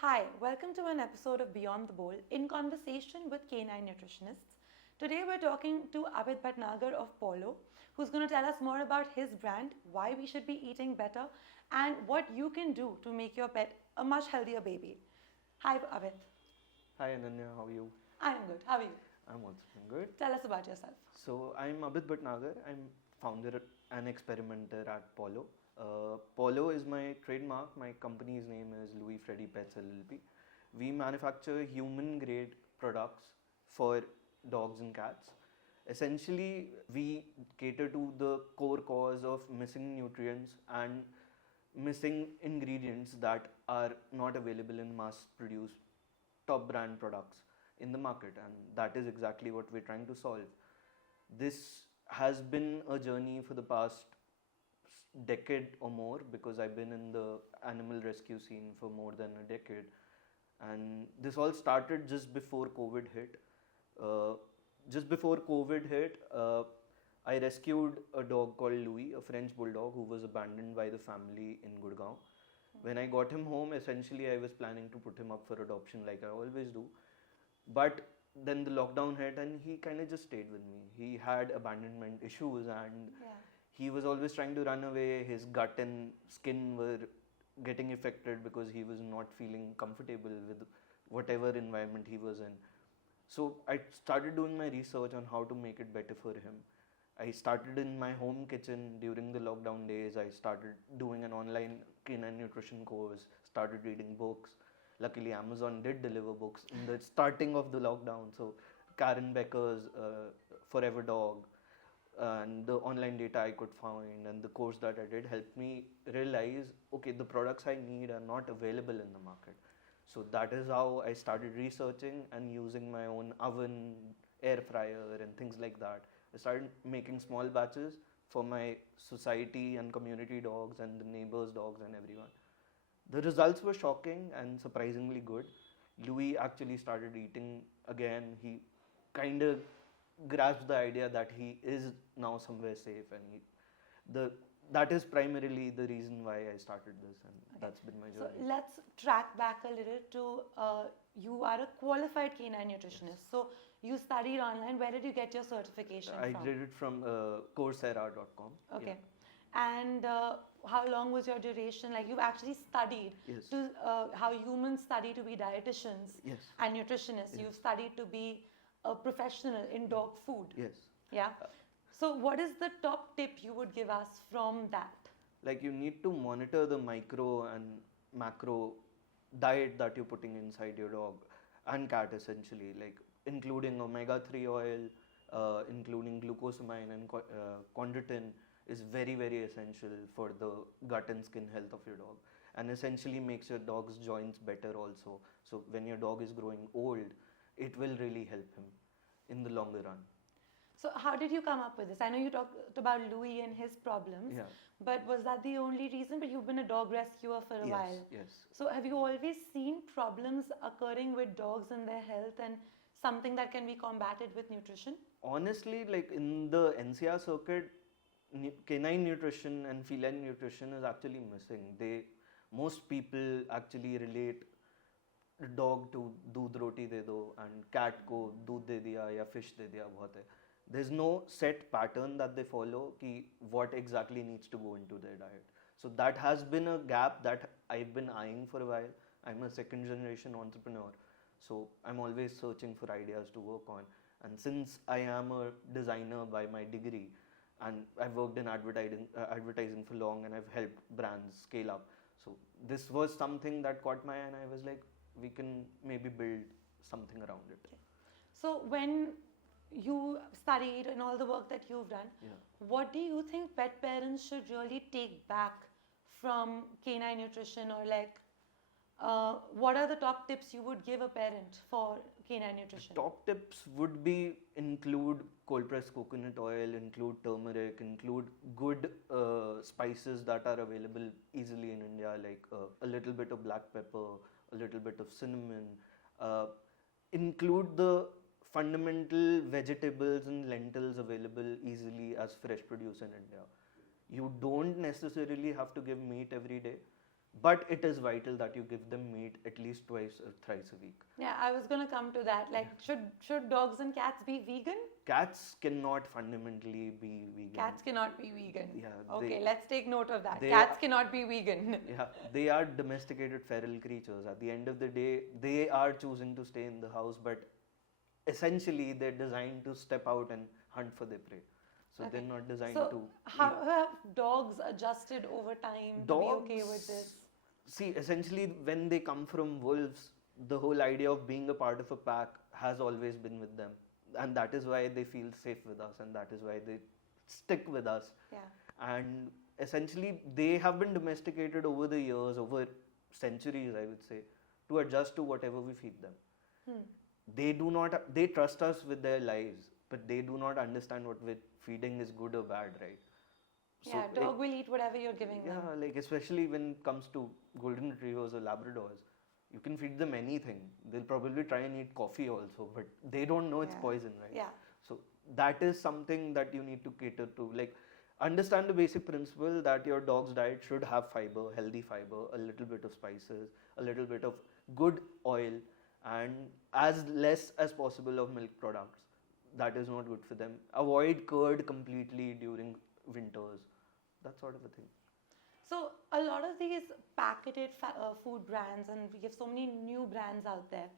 Hi, welcome to an episode of Beyond the Bowl in conversation with canine nutritionists. Today we're talking to Abid Bhatnagar of Pawllo, who's going to tell us more about his brand, why we should be eating better, and what you can do to make your pet a much healthier baby. Hi, Abid. Hi Ananya, how are you? I'm good. How are you? I'm also doing good. Tell us about yourself. So I'm Abid Bhatnagar. I'm founder and experimenter at Pawllo. Pawllo is my trademark. My company's name is Louis Freddy Pets LLP. We manufacture human-grade products for dogs and cats. Essentially, we cater to the core cause of missing nutrients and missing ingredients that are not available in mass-produced top brand products in the market, and that is exactly what we're trying to solve. This has been a journey for the past decade or more, because I've been in the animal rescue scene for more than a decade, and this all started just before COVID hit. uh, just before COVID hit, I rescued a dog called Louis, a French bulldog who was abandoned by the family in Gurgaon. When I got him home, essentially I was planning to put him up for adoption like I always do. But then the lockdown hit and he kind of just stayed with me. He had abandonment issues and Yeah. he was always trying to run away. His gut and skin were getting affected because he was not feeling comfortable with whatever environment he was in. So I started doing my research on how to make it better for him. I started in my home kitchen during the lockdown days. I started doing an online canine nutrition course, started reading books. Luckily, Amazon did deliver books in the starting of the lockdown. So, Karen Becker's Forever Dog and the online data I could find and the course that I did helped me realize, okay, the products I need are not available in the market. So that is how I started researching and using my own oven, air fryer, and things like that. I started making small batches for my society and community dogs and the neighbors' dogs and everyone. The results were shocking and surprisingly good. Louis actually started eating again. He kind of grasped the idea that he is now somewhere safe, and the that is primarily the reason why I started this, and that's been my So journey. let's track back a little to you are a qualified canine nutritionist. So you studied online. Where did you get your certification I from? did it from coursera.com. Okay. And how long was your duration? Like you've actually studied Yes. to how humans study to be dietitians Yes. and nutritionists. Yes. You've studied to be a professional in dog food. Yes. Yeah. So what is the top tip you would give us from that? Like you need to monitor the micro and macro diet that you're putting inside your dog and cat, essentially, like including omega-3 oil, including glucosamine and chondroitin is very, very essential for the gut and skin health of your dog, and essentially makes your dog's joints better also. So when your dog is growing old, it will really help him in the longer run. So how did you come up with this? I know you talked about Louis and his problems, Yeah. but was that the only reason? But you've been a dog rescuer for a Yes, while. yes. So have you always seen problems occurring with dogs and their health and something that can be combated with nutrition? Honestly, like in the NCR circuit, canine nutrition and feline nutrition is actually missing. Most people actually relate dog to दूध रोटी दे दो and cat को दूध दे दिया या fish दे दिया बहुत है. There's no set pattern that they follow कि what exactly needs to go into their diet. So that has been a gap that I've been eyeing for a while. I'm a second generation entrepreneur, so I'm always searching for ideas to work on. And since I am a designer by my degree, and I've worked in advertising for long, and I've helped brands scale up. So this was something that caught my eye, and I was like, we can maybe build something around it. So when you studied and all the work that you've done, Yeah. what do you think pet parents should really take back from canine nutrition, or like what are the top tips you would give a parent for canine nutrition? Top tips would be include cold pressed coconut oil, include turmeric, include good spices that are available easily in India, like a little bit of black pepper, a little bit of cinnamon. Uh, Include the fundamental vegetables and lentils available easily as fresh produce in India. You don't necessarily have to give meat every day. But it is vital that you give them meat at least twice or thrice a week. Yeah, I was gonna come to that. Like, should dogs and cats be vegan? Cats cannot fundamentally be vegan. Cats cannot be vegan. Yeah, Okay, let's take note of that. they Cats are- cannot be vegan. Yeah, they are domesticated feral creatures. At the end of the day, they are choosing to stay in the house, but essentially they're designed to step out and hunt for their prey. So Okay. they're not designed So, to. how have dogs adjusted over time to be okay with this? See, essentially, when they come from wolves, the whole idea of being a part of a pack has always been with them. And that is why they feel safe with us, and that is why they stick with us. Yeah. And essentially, they have been domesticated over the years, over centuries, I would say, to adjust to whatever we feed them. They do not, they trust us with their lives, but they do not understand what we're feeding is good or bad, right? Yeah, dog will eat whatever you're giving them. Yeah, like especially when it comes to golden retrievers or Labradors, you can feed them anything. They'll probably try and eat coffee also, but they don't know it's Yeah. poison, right? Yeah. So that is something that you need to cater to. Like, understand the basic principle that your dog's diet should have fiber, healthy fiber, a little bit of spices, a little bit of good oil, and as less as possible of milk products. That is not good for them. Avoid curd completely during winters. That sort of a thing. So a lot of these packeted food brands, and we have so many new brands out there.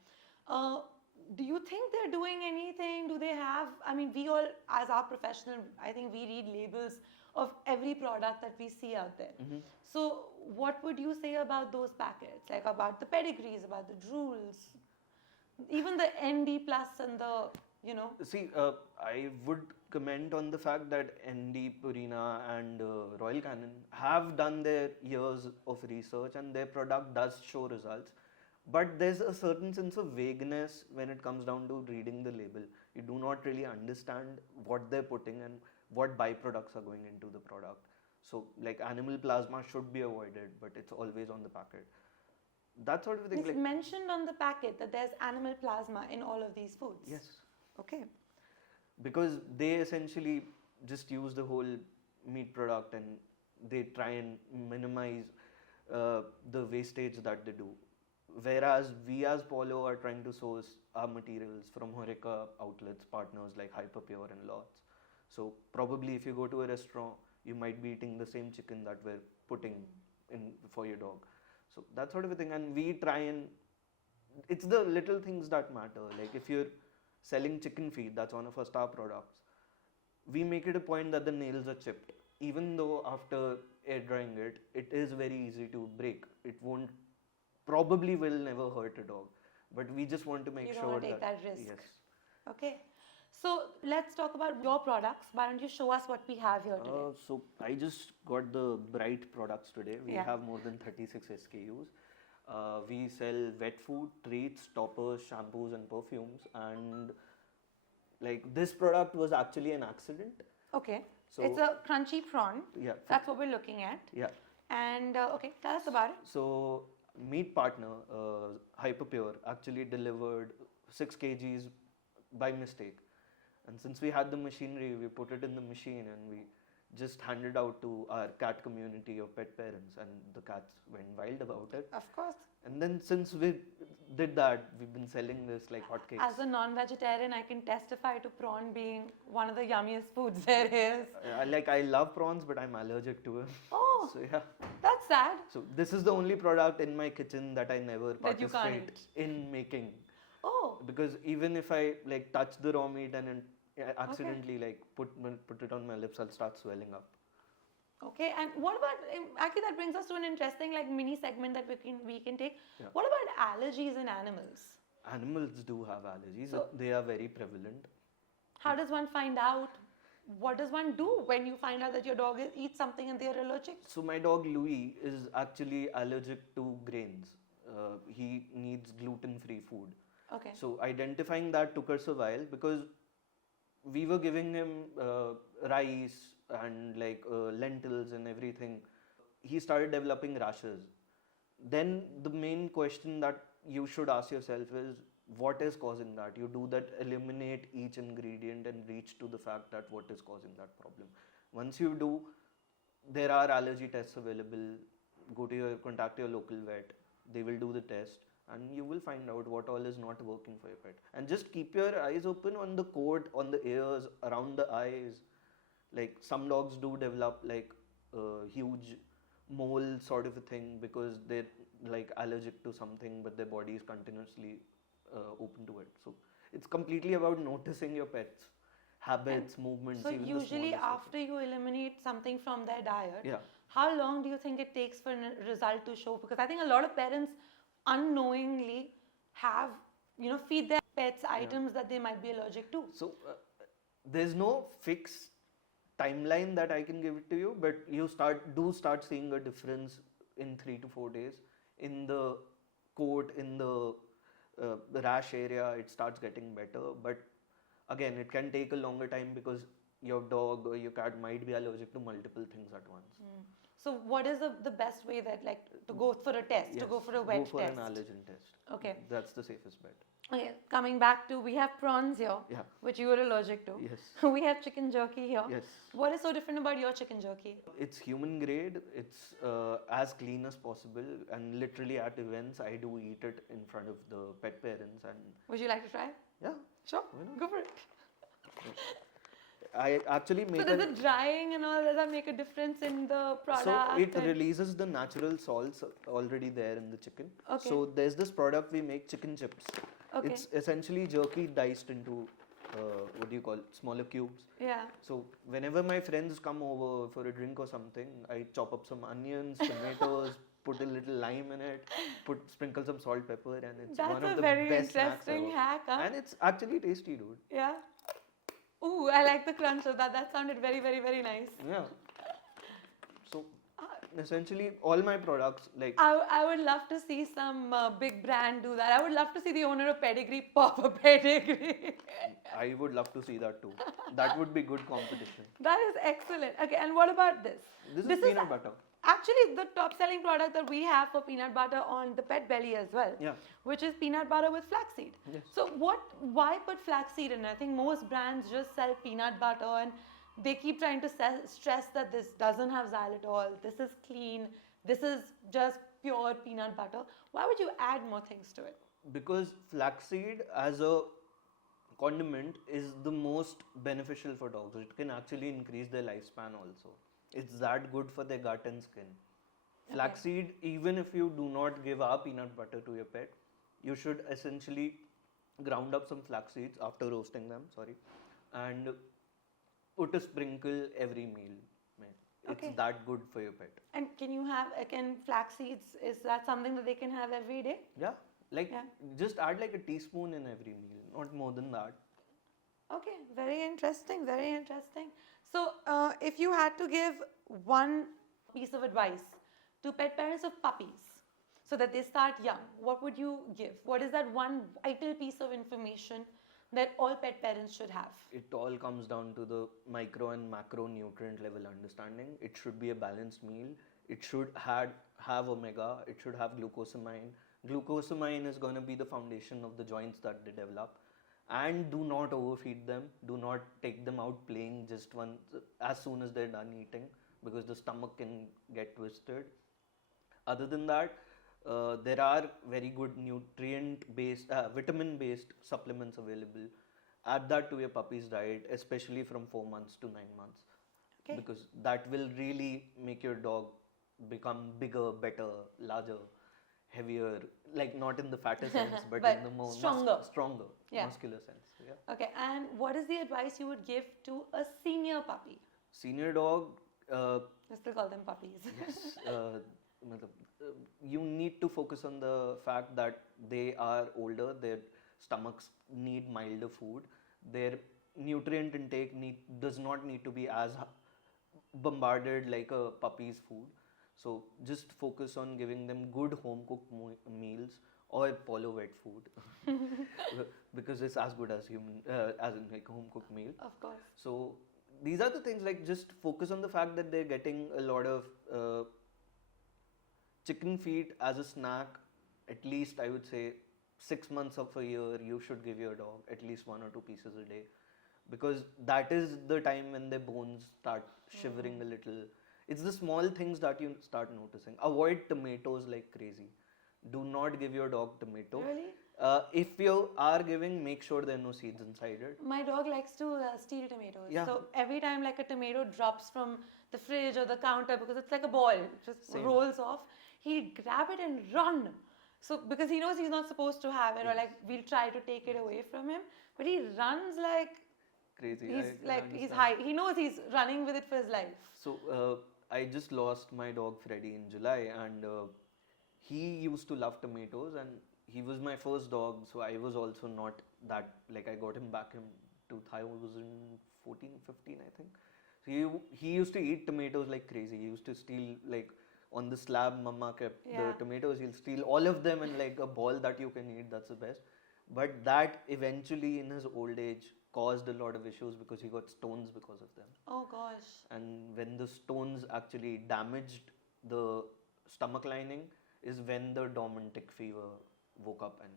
Do you think they're doing anything? Do they have? I mean, we all, as our professional, I think we read labels of every product that we see out there. So what would you say about those packets? Like about the pedigrees, about the drools, even the ND plus and the, you know. See, I would comment on the fact that ND, Purina, and Royal Canin have done their years of research and their product does show results. But there's a certain sense of vagueness when it comes down to reading the label. You do not really understand what they're putting and what byproducts are going into the product. So, like animal plasma should be avoided, but it's always on the packet. That sort of thing. It's Like, mentioned on the packet that there's animal plasma in all of these foods. yes. Okay. Because they essentially just use the whole meat product and they try and minimize the wastage that they do. Whereas we as Pawllo are trying to source our materials from Horeca outlets, partners like Hyperpure and lots. So probably if you go to a restaurant, you might be eating the same chicken that we're putting in for your dog. So that sort of a thing. And we try and, it's the little things that matter. Like if you're selling chicken feed, that's one of our star products, we make it a point that the nails are chipped. Even though after air drying it, it is very easy to break. It won't, probably will never hurt a dog. But we just want to make You don't sure want to take that risk. Yes. Okay. So let's talk about your products. Why don't you show us what we have here today? So I just got the Bright products today. We Yeah. have more than 36 SKUs. We sell wet food, treats, toppers, shampoos and perfumes. And like this product was actually an accident. Okay. So It's a crunchy prawn. yeah, That's what we're looking at. yeah. And okay, tell us about it. So meat partner, Hyperpure, actually delivered 6 kgs by mistake. And since we had the machinery, we put it in the machine and we just handed out to our cat community of pet parents, and the cats went wild about it. Of course. And then since we did that, we've been selling this like hotcakes. As a non-vegetarian, I can testify to prawn being one of the yummiest foods there is. I love prawns, but I'm allergic to them. Oh, So yeah. that's sad. So this is the only product in my kitchen that I never That you can't participate in making. Oh, Because even if I like touch the raw meat and accidentally like put it on my lips, I'll start swelling up. okay. And what about actually that brings us to an interesting like mini segment that we can take. Yeah. What about allergies in animals? Animals do have allergies. So- They are very prevalent. How does one find out? What does one do when you find out that your dog eats something and they're allergic? So my dog Louis is actually allergic to grains. He needs gluten-free food. Okay. So identifying that took us a while because we were giving him rice and like lentils and everything. He started developing rashes. Then the main question that you should ask yourself is, what is causing that? You do that, eliminate each ingredient and reach to the fact that what is causing that problem. Once you do, there are allergy tests available. contact your local vet. They will do the test, and you will find out what all is not working for your pet. And just keep your eyes open on the coat, on the ears, around the eyes. Like some dogs do develop like huge mole sort of a thing because they're like allergic to something, but their body is continuously open to it. So it's completely about noticing your pets' habits, movements. So even the usually smallest of after you eliminate something from their diet, Yeah. how long do you think it takes for a result to show? Because I think a lot of parents unknowingly have, feed their pets items that they might be allergic to. So there's no fixed timeline that I can give it to you, but you start seeing a difference in 3 to 4 days in the coat, in the rash area. It starts getting better, but again, it can take a longer time because your dog or your cat might be allergic to multiple things at once. So what is the best way that to go for a test, to go for a wet Go for test? an allergen test. Okay. That's the safest bet. Okay, coming back to, we have prawns here, Yeah. which you are allergic to. Yes. We have chicken jerky here. Yes. What is so different about your chicken jerky? It's human grade. It's as clean as possible, and literally at events, I do eat it in front of the pet parents. And Would you like to try? yeah, Sure. why not? Go for it. I actually make. So does the drying and all, does that make a difference in the product? So it and- releases the natural salts already there in the chicken. Okay. So there's this product we make, chicken chips. Okay. It's essentially jerky diced into what do you call it, smaller cubes. Yeah. So whenever my friends come over for a drink or something, I chop up some onions, tomatoes, put a little lime in it, sprinkle some salt, pepper, and it's That's one of a the very best snacks interesting ever. hack, huh? And it's actually tasty, dude. Yeah. Ooh, I like the crunch of that. That sounded very, very, very nice. Yeah. So essentially, all my products like. I would love to see some big brand do that. I would love to see the owner of Pedigree pop a Pedigree. I would love to see that too. That would be good competition. That is excellent. Okay, and what about this? This is peanut butter. Actually the top selling product that we have for peanut butter on the Pet Belly as well. Yeah. Which is peanut butter with flaxseed. Yes. So why put flaxseed in? I think most brands just sell peanut butter and they keep trying to stress that this doesn't have xylitol, this is clean, this is just pure peanut butter. Why would you add more things to it? Because flaxseed as a condiment is the most beneficial for dogs. It can actually increase their lifespan also. It's that good for their gut and skin. Flaxseed, even if you do not give our peanut butter to your pet, you should essentially ground up some flax seeds after roasting them, and put a sprinkle every meal. It's Okay. that good for your pet. And can flax seeds, is that something that they can have every day? Yeah, Yeah. just add like a teaspoon in every meal, not more than that. Okay, very interesting, very interesting. So, if you had to give one piece of advice to pet parents of puppies so that they start young, what would you give? What is that one vital piece of information that all pet parents should have? It all comes down to the micro and macro nutrient level understanding. It should be a balanced meal. It should have omega. It should have glucosamine. Glucosamine is going to be the foundation of the joints that they develop. And do not overfeed them. Do not take them out playing just as soon as they're done eating, because the stomach can get twisted. Other than that, there are very good vitamin-based supplements available. Add that to your puppy's diet, especially from 4 months to 9 months. Okay. Because that will really make your dog become bigger, better, larger, heavier, like not in the fatter sense, but in the more stronger, Yeah. muscular sense. Yeah. Okay, and what is the advice you would give to a senior puppy? Senior dog, We still call them puppies. yes, you need to focus on the fact that they are older, their stomachs need milder food, their nutrient intake does not need to be as bombarded like a puppy's food. So just focus on giving them good home cooked meals or Pawllo wet food because it's as good as as in like a home cooked meal. Of course. So these are the things, like just focus on the fact that they're getting a lot of chicken feet as a snack. At least I would say 6 months of a year you should give your dog at least 1 or 2 pieces a day, because that is the time when their bones start shivering a little It's the small things that you start noticing. Avoid tomatoes like crazy. Do not give your dog tomato. Really? If you are giving, make sure there are no seeds inside it. My dog likes to steal tomatoes. Yeah. So every time like a tomato drops from the fridge or the counter, because it's like a ball, it just Same. rolls off, he'll grab it and run. So because he knows he's not supposed to have it, or like we'll try to take it away from him, but he runs like Crazy. he's I can like he's understand. high. He knows he's running with it for his life. So I just lost my dog Freddy in July, and he used to love tomatoes, and he was my first dog, so I was also not that, like, I got him back in 2014, 15, I think. So he used to eat tomatoes like crazy. He used to steal, like, on the slab mama kept the Yeah. tomatoes, he'll steal all of them and like a ball that you can eat. That's the best. But that eventually in his old age caused a lot of issues because he got stones because of them. Oh gosh. And when the stones actually damaged the stomach lining is when the dormant tick fever woke up and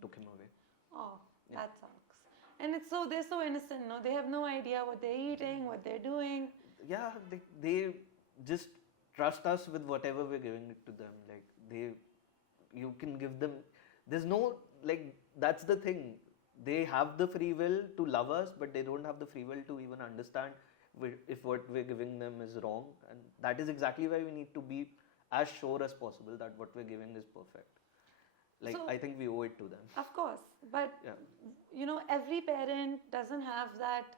took him away. Oh, Yeah. that sucks. And they're so innocent, no? They have no idea what they're eating, what they're doing. Yeah, they just trust us with whatever we're giving it to them. Like you can give them, there's no, like, that's the thing. They have the free will to love us, but they don't have the free will to even understand if what we're giving them is wrong. And that is exactly why we need to be as sure as possible that what we're giving is perfect. Like, So- I think we owe it to them. Of course. But, Yeah. every parent doesn't have that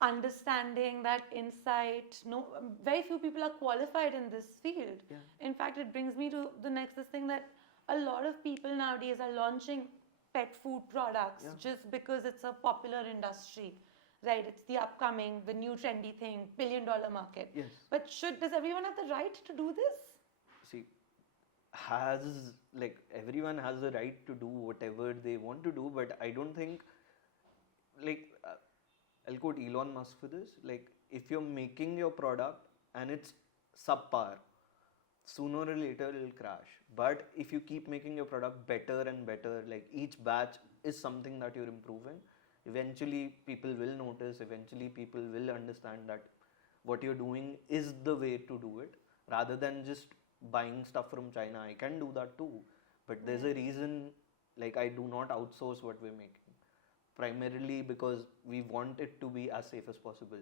understanding, that insight. No, very few people are qualified in this field. Yeah. In fact, it brings me to the next thing, that a lot of people nowadays are launching pet food products Yeah. just because it's a popular industry, right? It's the upcoming, the new trendy thing, $1 billion market. Yes. But does everyone have the right to do this? See, everyone has the right to do whatever they want to do, but I don't think, I'll quote Elon Musk for this. Like, if you're making your product and it's subpar, sooner or later it'll crash. But if you keep making your product better and better, like each batch is something that you're improving, eventually people will notice, eventually people will understand that what you're doing is the way to do it, rather than just buying stuff from China. I can do that too, but there's a reason, like, I do not outsource what we're making, primarily because we want it to be as safe as possible.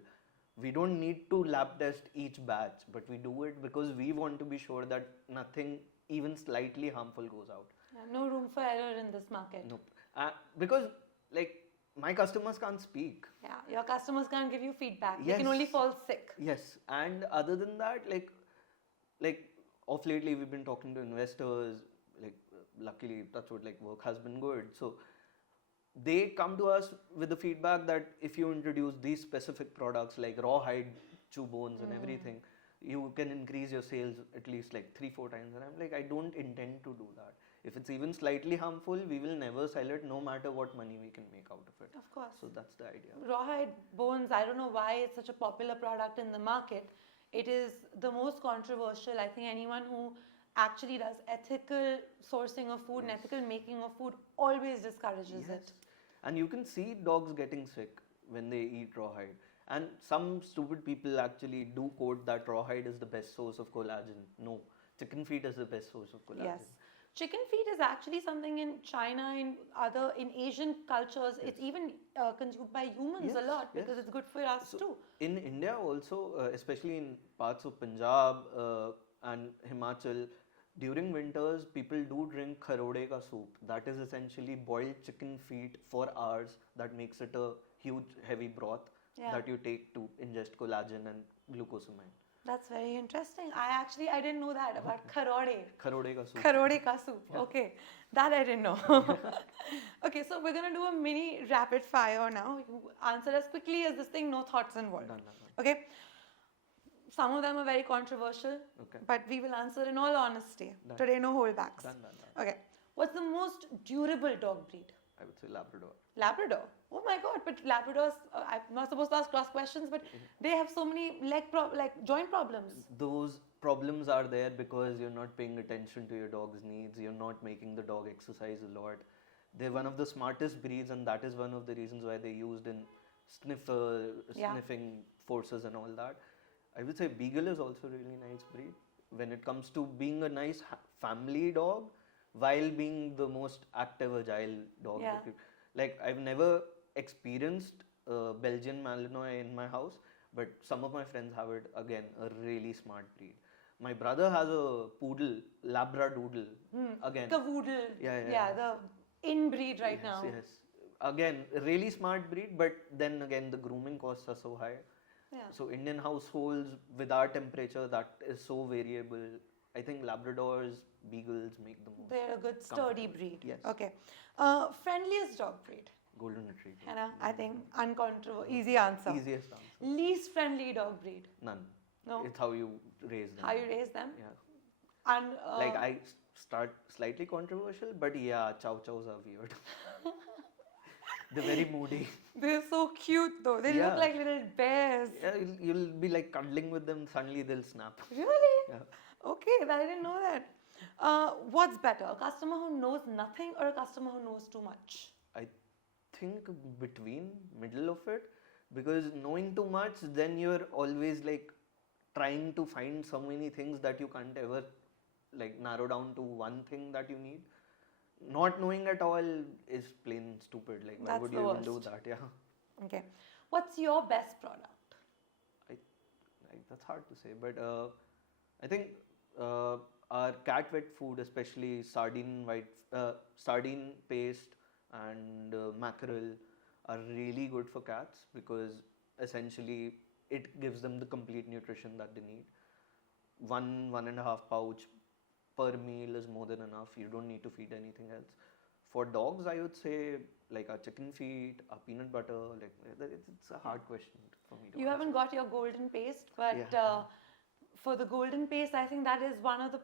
We don't need to lab test each batch, but we do it because we want to be sure that nothing even slightly harmful goes out. Yeah, no room for error in this market. Nope. Because, like, my customers can't speak. Yeah, your customers can't give you feedback. They Yes. can only fall sick. Yes, and other than that, like of lately we've been talking to investors. Like, luckily, that's what, like, work has been good. So they come to us with the feedback that if you introduce these specific products like rawhide chew bones and everything, you can increase your sales at least like 3-4 times. And I'm like, I don't intend to do that. If it's even slightly harmful, we will never sell it, no matter what money we can make out of it. Of course. So that's the idea. Rawhide bones, I don't know why it's such a popular product in the market. It is the most controversial. I think anyone who actually does ethical sourcing of food and ethical making of food always discourages it. And you can see dogs getting sick when they eat rawhide. And some stupid people actually do quote that rawhide is the best source of collagen. No, chicken feet is the best source of collagen. Yes. Chicken feet is actually something in China, in Asian cultures, it's even consumed by humans a Yes, lot because yes. it's good for us too. In India also, especially in parts of Punjab and Himachal, during winters, people do drink kharode ka soup. That is essentially boiled chicken feet for hours. That makes it a huge, heavy broth Yeah. that you take to ingest collagen and glucosamine. That's very interesting. I didn't know that about kharode. Kharode ka soup. Kharode ka soup. Okay, that I didn't know. Okay, so we're gonna do a mini rapid fire now. You answer as quickly as this thing, no thoughts involved. Done. Okay. Some of them are very controversial, Okay. but we will answer in all honesty. Done. Today, no holdbacks. Done. Okay. What's the most durable dog breed? I would say Labrador. Labrador. Oh my God! But Labradors, I'm not supposed to ask cross questions, but they have so many joint problems. Those problems are there because you're not paying attention to your dog's needs. You're not making the dog exercise a lot. They're one of the smartest breeds, and that is one of the reasons why they're used in Yeah. sniffing forces and all that. I would say Beagle is also a really nice breed when it comes to being a nice family dog while being the most active, agile dog. Yeah. Like I've never experienced Belgian Malinois in my house, but some of my friends have it. Again, a really smart breed. My brother has a poodle, Labradoodle. Again, Cavoodle. Yeah, yeah, Yeah, yeah. the in-breed right yes, now. yes. Again, a really smart breed, but then again, the grooming costs are so high. Yeah. So Indian households with our temperature, that is so variable. I think Labradors, Beagles make the most. They're a good sturdy comfortable. breed. Yes. Okay. Friendliest dog breed? Golden Retriever. Hannah, I think uncontroversial. Easy answer. Easiest answer. Least friendly dog breed? None. No. It's how you raise them. How you raise them? Yeah. And Like I start slightly controversial, but yeah, chow chows are weird. They're very moody. they're so cute though. They look Yeah. like little bears. Yeah, you'll be like cuddling with them, suddenly they'll snap. Really? Yeah. Okay, I didn't know that. What's better, a customer who knows nothing or a customer who knows too much? I think between, middle of it, because knowing too much, then you're always like trying to find so many things that you can't ever like narrow down to one thing that you need. Not knowing at all is plain stupid. Like, why That's would the you even do worst. that? Yeah. Okay. What's your best product? That's hard to say, but I think our cat wet food, especially sardine paste and mackerel, are really good for cats because essentially it gives them the complete nutrition that they need. 1.5 pouch per meal is more than enough. You don't need to feed anything else. For dogs, I would say like our chicken feet, our peanut butter. Like it's a hard question for me to You answer. haven't got your golden paste, but Yeah. for the golden paste, I think that is one of the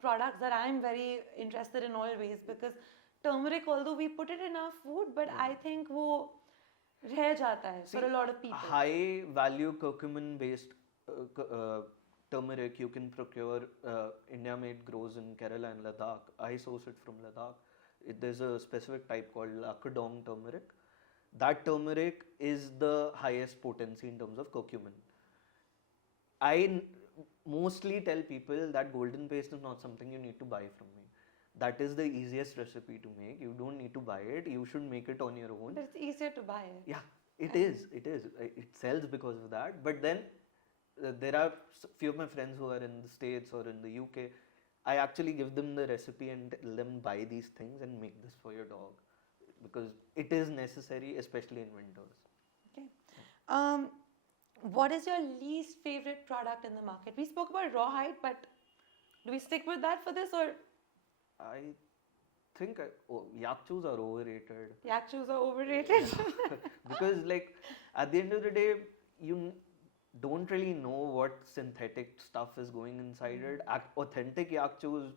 products that I'm very interested in always because turmeric, although we put it in our food, but I think wo reh jata hai for a lot of people. High value curcumin based turmeric you can procure. India made grows in Kerala and Ladakh. I source it from Ladakh. There's a specific type called Lakadong turmeric. That turmeric is the highest potency in terms of curcumin. I mostly tell people that golden paste is not something you need to buy from me. That is the easiest recipe to make. You don't need to buy it. You should make it on your own. But it's easier to buy it. Yeah, it is. It is. It sells because of that. But then there are few of my friends who are in the States or in the UK. I actually give them the recipe and tell them buy these things and make this for your dog because it is necessary, especially in winters. Okay. What is your least favorite product in the market? We spoke about rawhide, but do we stick with that for this or I think yakchus are overrated. yakchus are overrated? Because like at the end of the day, you don't really know what synthetic stuff is going inside it. Authentic yakchus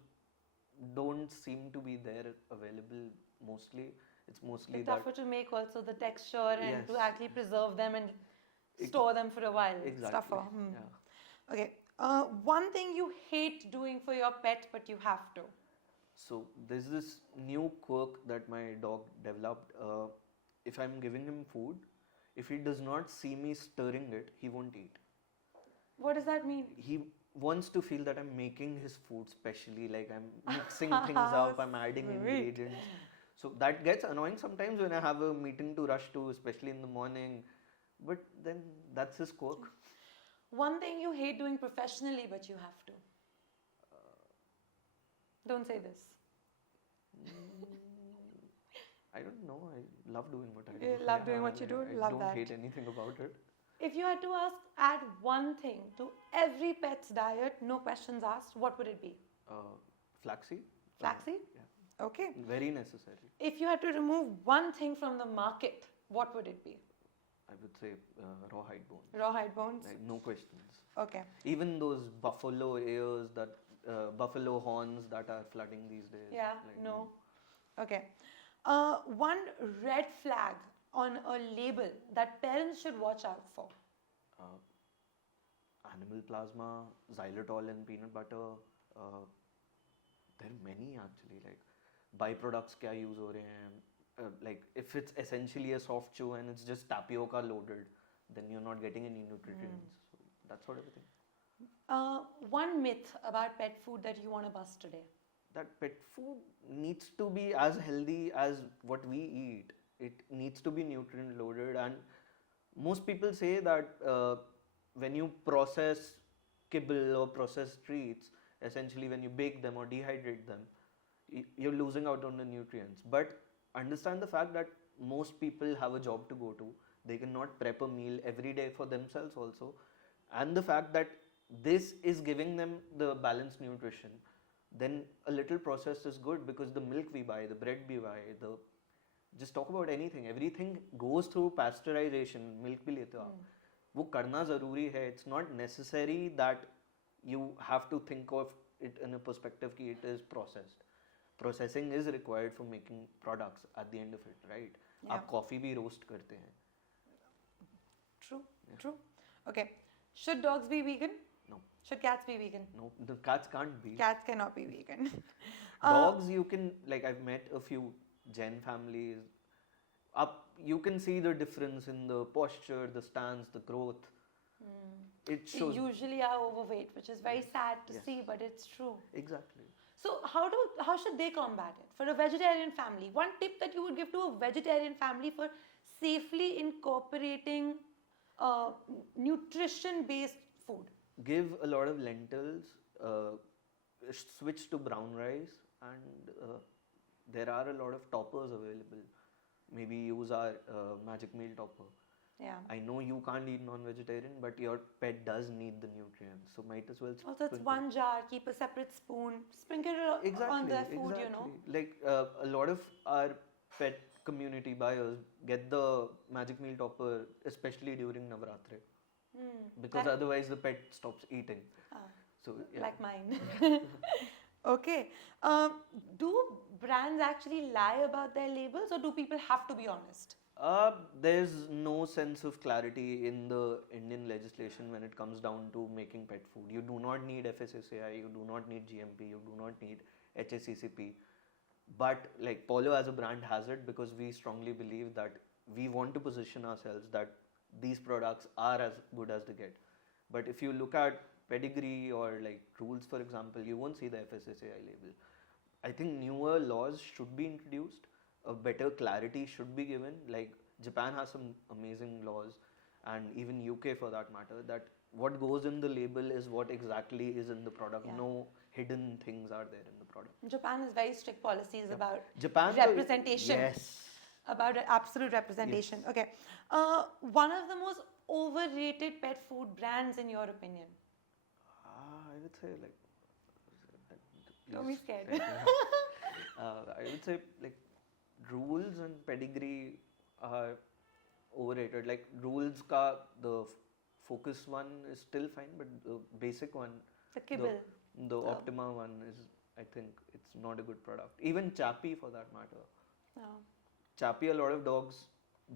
don't seem to be there available mostly. It's mostly They're that. tougher to make also, the texture and Yes. to actually preserve them and store them for a while. It's Exactly. tougher. Yeah. Okay. One thing you hate doing for your pet, but you have to. So there's this new quirk that my dog developed. If I'm giving him food, if he does not see me stirring it, he won't eat. What does that mean? He wants to feel that I'm making his food specially, like I'm mixing things up, I'm adding Sweet. ingredients. So that gets annoying sometimes when I have a meeting to rush to, especially in the morning. But then that's his quirk. One thing you hate doing professionally, but you have to. Don't say this. I don't know. I love doing what I do. You love doing what you do? I Love don't that. hate anything about it. If you had to add one thing to every pet's diet, no questions asked, what would it be? Flaxseed? Flaxseed? Yeah. Okay. Very necessary. If you had to remove one thing from the market, what would it be? I would say rawhide bones. Rawhide bones? Like, no questions. Okay. Even those buffalo ears, that buffalo horns that are flooding these days. Yeah, like, no. Okay. One red flag on a label that parents should watch out for. Animal plasma, xylitol in peanut butter. There are many actually. Like byproducts kya use ho rahe hain. Like if it's essentially a soft chew and it's just tapioca loaded, then you're not getting any nutrients. So that sort of a thing. One myth about pet food that you want to bust today. That pet food needs to be as healthy as what we eat. It needs to be nutrient loaded, and most people say that when you process kibble or processed treats, essentially when you bake them or dehydrate them, you're losing out on the nutrients. But understand the fact that most people have a job to go to. They cannot prep a meal every day for themselves also, and the fact that this is giving them the balanced nutrition, then a little processed is good, because the milk we buy, the bread we buy, the just talk about anything, everything goes through pasteurization. Milk भी लेते हो आप, वो करना ज़रूरी है. It's not necessary that you have to think of it in a perspective कि it is processed. Processing is required for making products at the end of it, right? Yeah. आप coffee भी roast करते हैं. True, true. Okay. Should dogs be vegan? No. Should cats be vegan? No, the cats can't be. Cats cannot be vegan. Dogs, you can, like, I've met a few Jain families. You can see the difference in the posture, the stance, the growth. It They shows. usually are overweight, which is very sad to Yes. see, but it's true. Exactly. So how should they combat it? For a vegetarian family, one tip that you would give to a vegetarian family for safely incorporating nutrition-based food. Give a lot of lentils, switch to brown rice, and there are a lot of toppers available. Maybe use our magic meal topper. Yeah. I know you can't eat non-vegetarian, but your pet does need the nutrients, so might as well. Also, it's sprinkle. one jar. Keep a separate spoon. Sprinkle it on their food. Exactly. You know. Like a lot of our pet community buyers get the magic meal topper, especially during Navratri, because That- otherwise the pet stops eating. So yeah. Like mine. Okay. Do brands actually lie about their labels, or do people have to be honest? There's no sense of clarity in the Indian legislation when it comes down to making pet food. You do not need FSSAI, you do not need GMP, you do not need HACCP. But like Pawllo as a brand has it, because we strongly believe that we want to position ourselves that these products are as good as they get. But if you look at pedigree or like rules, for example, you won't see the FSSAI label. I think newer laws should be introduced. A better clarity should be given. Like Japan has some amazing laws, and even UK for that matter, that what goes in the label is what exactly is in the product. Yeah. No hidden things are there in the product. Japan has very strict policies about Japan representation. Yes. About absolute representation. Yes. Okay. One of the most overrated pet food brands, in your opinion? I would say like. Don't be scared. I would say like rules and pedigree are overrated. Like rules ka the focus one is still fine, but the basic one, The kibble. the Optima one is, I think it's not a good product. Even Chappy for that matter. No. Chappy, a lot of dogs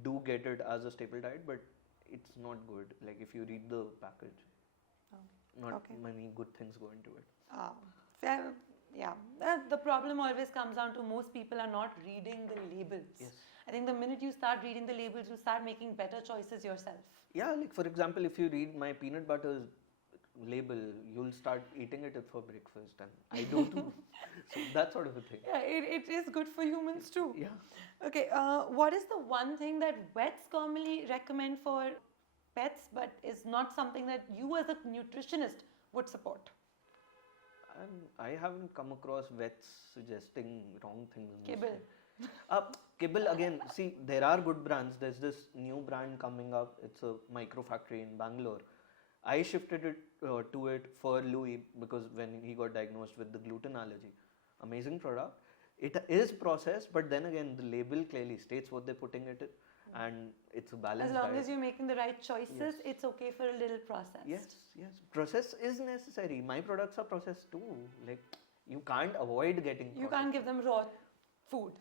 do get it as a staple diet, but it's not good. Like if you read the package, not Okay. many good things go into it. Fair. Yeah. The problem always comes down to most people are not reading the labels. Yes. I think the minute you start reading the labels, you start making better choices yourself. Yeah, like for example, if you read my peanut butter label, you'll start eating it for breakfast, and I do too. So that sort of a thing. Yeah, it is good for humans too. Yeah. Okay, what is the one thing that vets commonly recommend for pets, but is not something that you as a nutritionist would support? I haven't come across vets suggesting wrong things. Kibble. Kibble again. See, there are good brands. There's this new brand coming up. It's a micro factory in Bangalore. I shifted it to it for Louis because when he got diagnosed with the gluten allergy. Amazing product. It is processed, but then again, the label clearly states what they're putting it in, and it's a balanced As long diet. as you're making the right choices, Yes. it's okay for a little processed. Yes. Process is necessary. My products are processed too. Like you can't avoid getting. You processed. can't give them raw food.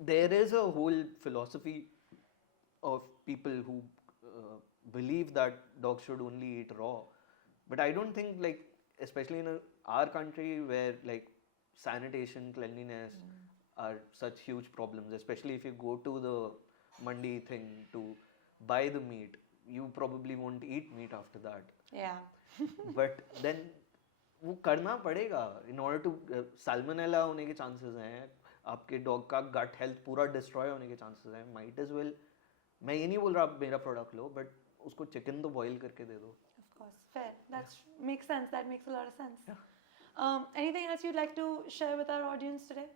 There is a whole philosophy of people who believe that dogs should only eat raw, but I don't think, like, especially in our country where like sanitation, cleanliness are such huge problems, especially if you go to the mandi thing to buy the meat, you probably won't eat meat after that. Yeah. But then वो करना पड़ेगा in order to salmonella होने के chances हैं, आपके dog का gut health पूरा destroy होने के chances हैं. Might as well, मैं ये नहीं बोल रहा आप मेरा product लो, but उसको chicken तो boil करके दे दो. Of course, fair. That makes sense. That makes a lot of sense. Anything else you'd like to share with our audience today?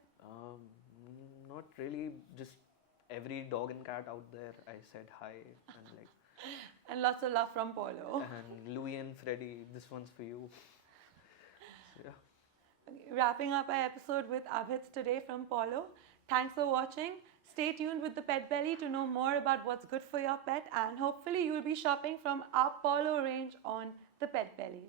Not really. Just every dog and cat out there, I said hi and like. And lots of love from Pawllo. And Louis and Freddie, this one's for you. So, yeah. Okay, wrapping up our episode with Abhits today from Pawllo. Thanks for watching. Stay tuned with the Pet Belly to know more about what's good for your pet, and hopefully you'll be shopping from our Pawllo range on the Pet Belly.